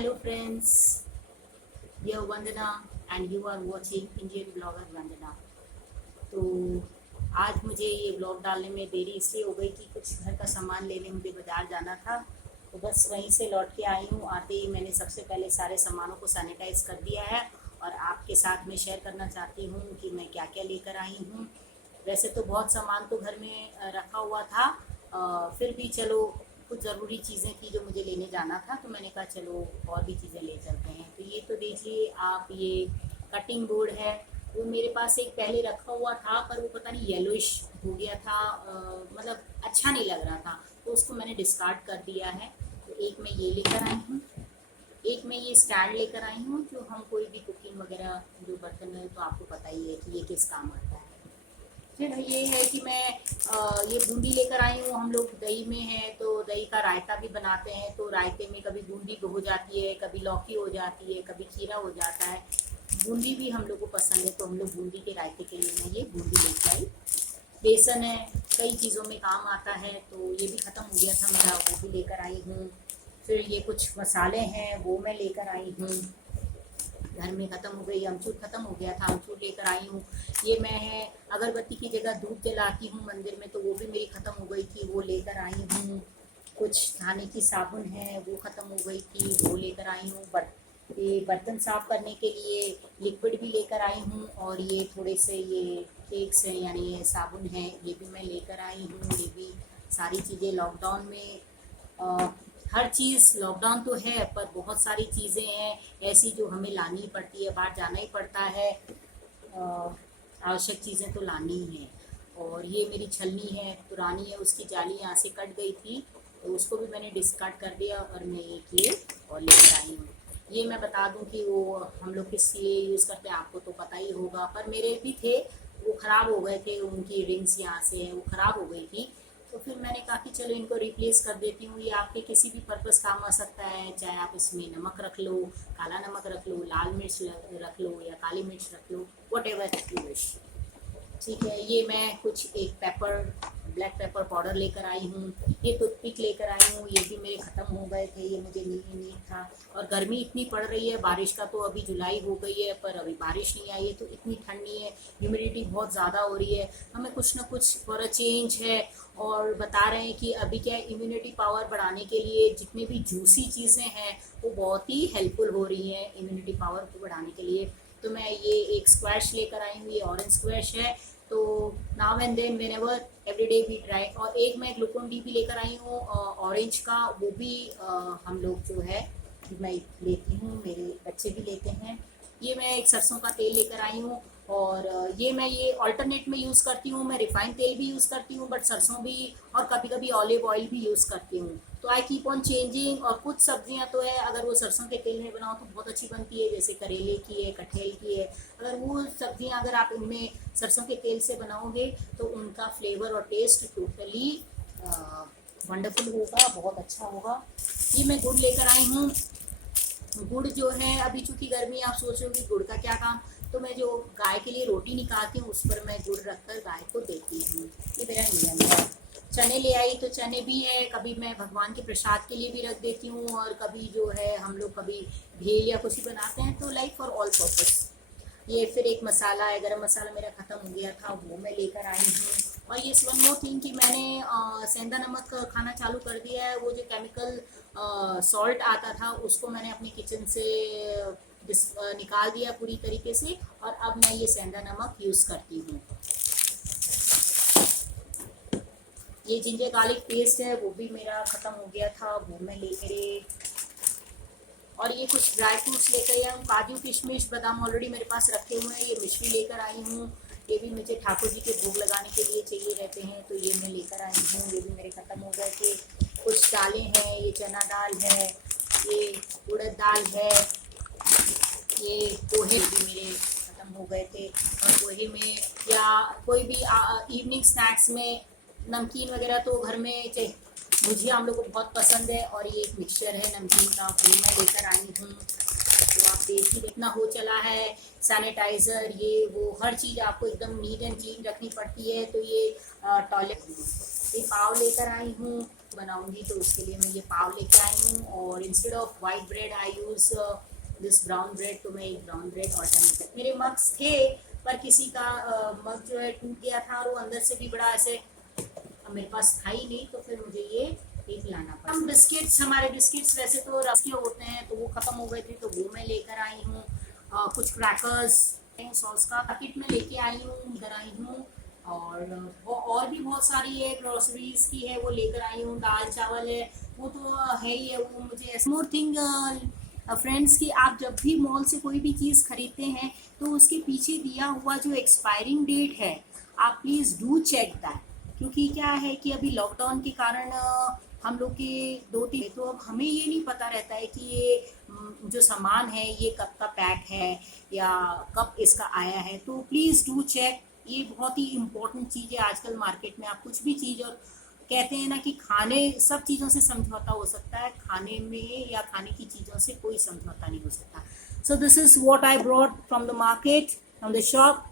Hello friends, here Vandana and you are watching Indian blogger Vandana। तो आज मुझे ये ब्लॉग डालने में देरी इसलिए हो गई कि कुछ घर का सामान लेने मुझे बाज़ार जाना था। तो बस वहीं से लौट के आई हूँ। आते ही मैंने सबसे पहले सारे सामानों को सैनिटाइज़ कर दिया है और आपके साथ में शेयर करना चाहती हूँ कि मैं क्या क्या लेकर आई हूँ। वैसे तो बहुत सामान तो घर में रखा हुआ था, फिर भी चलो कुछ ज़रूरी चीज़ें थी जो मुझे लेने जाना था, तो मैंने कहा चलो और भी चीज़ें ले चलते हैं। तो ये तो देखिए आप, ये कटिंग बोर्ड है। वो मेरे पास एक पहले रखा हुआ था पर वो पता नहीं येलोइश हो गया था, मतलब अच्छा नहीं लग रहा था, तो उसको मैंने डिस्कार्ड कर दिया है। तो एक मैं ये लेकर आई हूँ, एक मैं ये स्टैंड लेकर आई हूँ जो हम कोई भी कुकिंग वगैरह जो बर्तन है, तो आपको पता ही है कि ये किस काम आता है। फिर ये है कि मैं ये बूंदी लेकर आई हूँ। हम लोग दही में हैं तो दही का रायता भी बनाते हैं, तो रायते में कभी बूंदी हो जाती है, कभी लौकी हो जाती है, कभी खीरा हो जाता है। बूंदी भी हम लोग को पसंद है, तो हम लोग बूंदी के रायते के लिए मैं ये बूंदी लेकर आई। बेसन है, कई चीज़ों में काम आता है, तो ये भी ख़त्म हो गया था मेरा, वो भी लेकर आई हूँ। फिर ये कुछ मसाले हैं वो मैं लेकर आई हूँ। घर में ख़त्म हो गई, अमचूर ख़त्म हो गया था, अमचूर लेकर आई हूँ। ये मैं है अगरबत्ती की जगह धूप जलाती हूँ मंदिर में, तो वो भी मेरी ख़त्म हो गई थी, वो लेकर आई हूँ। कुछ खाने की साबुन है वो ख़त्म हो गई थी, वो लेकर आई हूँ। ये बर्तन साफ़ करने के लिए लिक्विड भी लेकर आई हूँ। और ये थोड़े से ये केक्स हैं, यानी ये साबुन है, ये भी मैं लेकर आई हूँ। ये भी सारी चीज़ें लॉकडाउन में हर चीज़, लॉकडाउन तो है पर बहुत सारी चीज़ें हैं ऐसी जो हमें लानी ही पड़ती है, बाहर जाना ही पड़ता है। आवश्यक चीज़ें तो लानी ही हैं। और ये मेरी छलनी है, पुरानी है, उसकी जाली यहाँ से कट गई थी, तो उसको भी मैंने डिस्कार्ड कर दिया और मैं एक ये और लेकर आई हूँ। ये मैं बता दूँ कि वो हम लोग किस लिए यूज़ करते हैं, आपको तो पता ही होगा, पर मेरे भी थे, वो ख़राब हो गए थे। उनकी रिंग्स यहाँ से हैं, वो ख़राब हो गई थी, तो फिर मैंने कहा कि चलो इनको रिप्लेस कर देती हूँ। ये आपके किसी भी पर्पस काम आ सकता है, चाहे आप इसमें नमक रख लो, काला नमक रख लो, लाल मिर्च रख लो या काली मिर्च रख लो, वट एवर यू विश। ठीक है, ये मैं कुछ एक पेपर, ब्लैक पेपर पाउडर लेकर आई हूँ। ये टूथपिक लेकर आई हूँ, ये भी मेरे ख़त्म हो गए थे, ये मुझे नीड था। और गर्मी इतनी पड़ रही है, बारिश का तो अभी जुलाई हो गई है पर अभी बारिश नहीं आई है, तो इतनी ठंडी है, ह्यूमिडिटी बहुत ज़्यादा हो रही है, हमें कुछ ना कुछ फॉर अ चेंज है। और बता रहे हैं कि अभी क्या इम्यूनिटी पावर बढ़ाने के लिए जितनी भी जूसी चीज़ें हैं वो बहुत ही हेल्पफुल हो रही हैं इम्यूनिटी पावर को बढ़ाने के लिए। तो मैं ये एक स्क्वैश लेकर आई हूँ, ये ऑरेंज स्क्वैश है। तो now and then whenever everyday we try. और एक मैं ग्लूकोन डी भी लेकर आई हूँ ऑरेंज का, वो भी हम लोग जो है मैं लेती हूँ, मेरे बच्चे भी लेते हैं। ये मैं एक सरसों का तेल लेकर आई हूँ। और ये मैं ये अल्टरनेट में यूज़ करती हूँ, मैं रिफाइंड तेल भी यूज़ करती हूँ, बट सरसों भी, और कभी कभी ऑलिव ऑयल भी यूज़ करती हूँ। तो आई कीप ऑन चेंजिंग। और कुछ सब्जियां तो है अगर वो सरसों के तेल में बनाओ तो बहुत अच्छी बनती है, जैसे करेले की है, कटहल की है। अगर वो सब्जियां अगर आप उनमें सरसों के तेल से बनाओगे तो उनका फ्लेवर और टेस्ट टोटली वंडरफुल होगा, बहुत अच्छा होगा। ये मैं गुड़ लेकर आई हूँ। गुड़ जो है, अभी चूंकि गर्मी, आप सोच रहे हो कि गुड़ का क्या काम, तो मैं जो गाय के लिए रोटी निकालती हूँ उस पर मैं गुड़ रखकर गाय को देती हूँ, ये मेरा नियम है। चने ले आई तो चने भी है, कभी मैं भगवान के प्रसाद के लिए भी रख देती हूँ, और कभी जो है हम लोग कभी भेल या कुछ भी बनाते हैं, तो लाइक फॉर ऑल पर्पस। ये फिर एक मसाला है, गरम मसाला मेरा ख़त्म हो गया था, वो मैं लेकर आई हूँ। और ये वन मोर थिंग कि मैंने सेंधा नमक खाना चालू कर दिया है। वो जो केमिकल सॉल्ट आता था उसको मैंने अपनी किचन से निकाल दिया पूरी तरीके से, और अब मैं ये सेंधा नमक यूज़ करती हूँ। ये जिंजर गार्लिक पेस्ट है, वो भी मेरा ख़त्म हो गया था, वो मैं लेकर। और ये कुछ ड्राई फ्रूट्स लेकर आई हूँ, काजू किशमिश बादाम ऑलरेडी मेरे पास रखे हुए हैं। ये मिश्री लेकर आई हूँ, ये भी मुझे ठाकुर जी के भोग लगाने के लिए चाहिए रहते हैं, तो ये मैं लेकर आई हूँ। ये भी मेरे ख़त्म हो गए थे। कुछ दालें हैं, ये चना दाल है, ये उड़द दाल है, ये पोहे भी मेरे ख़त्म हो गए थे। और पोहे में या कोई भी इवनिंग स्नैक्स में नमकीन वगैरह तो घर में चाहिए। भुजिया हम लोग को बहुत पसंद है, और ये एक मिक्सचर है नमकीन का, वो मैं लेकर आई हूँ। तो आप देखिए कितना हो चला है। सैनिटाइज़र, ये वो हर चीज़ आपको एकदम नीट एंड क्लीन रखनी पड़ती है। तो ये टॉयलेट, ये पाव लेकर आई हूँ। बनाऊंगी तो उसके लिए मैं ये पाव लेके आई हूँ, और instead of white bread I use this brown bread. तो मैं एक ब्राउन ब्रेड ऑल्टरनेटिव, मेरे मग्स थे पर किसी का मग जो है टूट गया था, और वो अंदर से भी बड़ा ऐसे, अब मेरे पास था ही नहीं, तो फिर मुझे ये एक लाना पड़ा। हम बिस्किट्स, हमारे बिस्किट्स वैसे तो रस के होते हैं, तो वो ख़त्म हो गए थे, तो वो मैं लेकर आई हूँ। कुछ क्रैकर्स सॉस का पैकेट में लेके आई हूँ, इधर आई हूँ। और वो और भी बहुत सारी है ग्रोसरीज की है, वो लेकर आई हूँ। दाल चावल है, वो तो है ही है। वो मुझे मोर थिंग फ्रेंड्स कि आप जब भी मॉल से कोई भी चीज़ खरीदते हैं तो उसके पीछे दिया हुआ जो एक्सपायरिंग डेट है, आप प्लीज़ डू चेक दैट। क्योंकि क्या है कि अभी लॉकडाउन के कारण हम लोग के 2-3, तो अब हमें ये नहीं पता रहता है कि ये जो सामान है ये कब का पैक है या कब इसका आया है। तो प्लीज़ डू चेक, ये बहुत ही इम्पोर्टेंट चीज़ है आजकल मार्केट में। आप कुछ भी चीज़, और कहते हैं ना कि खाने सब चीज़ों से समझौता हो सकता है, खाने में या खाने की चीज़ों से कोई समझौता नहीं हो सकता। So this is what I brought from the market, from the shop.